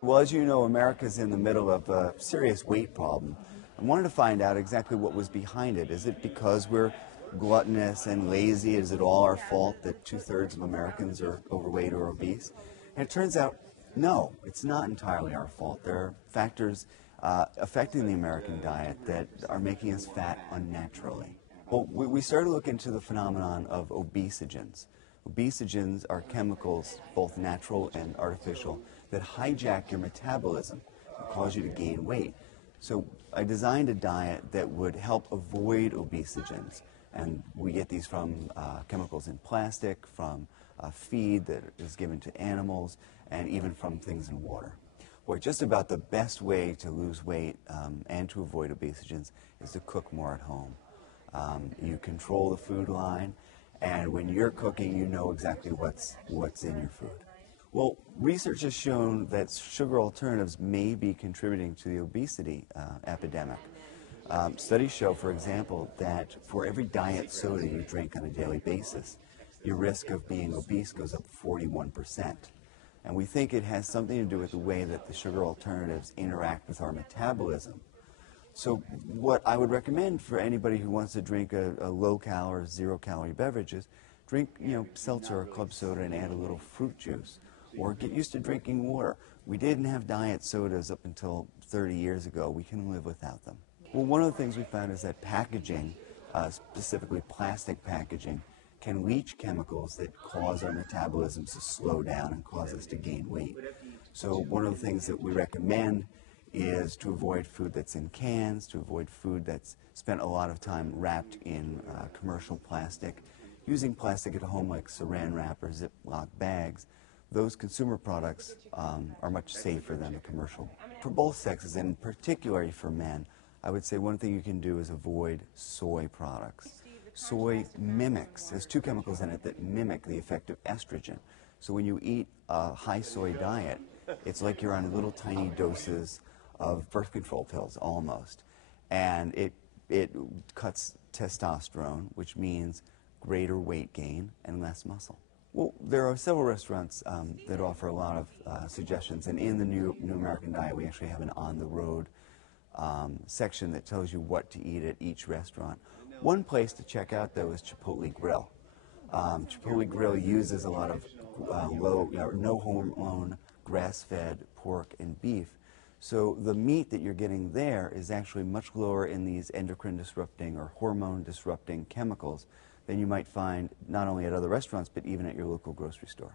Well, as you know, America's in the middle of a serious weight problem. I wanted to find out exactly what was behind it. Is it because we're gluttonous and lazy? Is it all our fault that two-thirds of Americans are overweight or obese? And it turns out, no, it's not entirely our fault. There are factors affecting the American diet that are making us fat unnaturally. Well, we started to look into the phenomenon of obesogens. Obesogens are chemicals, both natural and artificial, that hijack your metabolism and cause you to gain weight. So I designed a diet that would help avoid obesogens. And we get these from chemicals in plastic, from feed that is given to animals, and even from things in water. Boy, just about the best way to lose weight and to avoid obesogens is to cook more at home. You control the food line, and when you're cooking, you know exactly what's in your food. Well, research has shown that sugar alternatives may be contributing to the obesity epidemic. Studies show, for example, that for every diet soda you drink on a daily basis, your risk of being obese goes up 41%. And we think it has something to do with the way that the sugar alternatives interact with our metabolism. So what I would recommend for anybody who wants to drink a low-calorie, zero-calorie beverage is drink, seltzer or club soda and add a little fruit juice. Or get used to drinking water. We didn't have diet sodas up until 30 years ago. We can live without them. Well, one of the things we found is that packaging, specifically plastic packaging, can leach chemicals that cause our metabolisms to slow down and cause us to gain weight. So one of the things that we recommend is to avoid food that's in cans, to avoid food that's spent a lot of time wrapped in commercial plastic. Using plastic at home like saran wrap or Ziploc bags, those consumer products are much safer than the commercial. For both sexes, and particularly for men, I would say one thing you can do is avoid soy products. Soy mimics, there's two chemicals in it that mimic the effect of estrogen. So when you eat a high soy diet, it's like you're on little tiny doses of birth control pills almost. And it cuts testosterone, which means greater weight gain and less muscle. Well, there are several restaurants that offer a lot of suggestions, and in the New American Diet we actually have an on-the-road section that tells you what to eat at each restaurant. One place to check out, though, is Chipotle Grill. Chipotle Grill uses a lot of no hormone, grass-fed pork and beef. So the meat that you're getting there is actually much lower in these endocrine-disrupting or hormone-disrupting chemicals than you might find not only at other restaurants, but even at your local grocery store.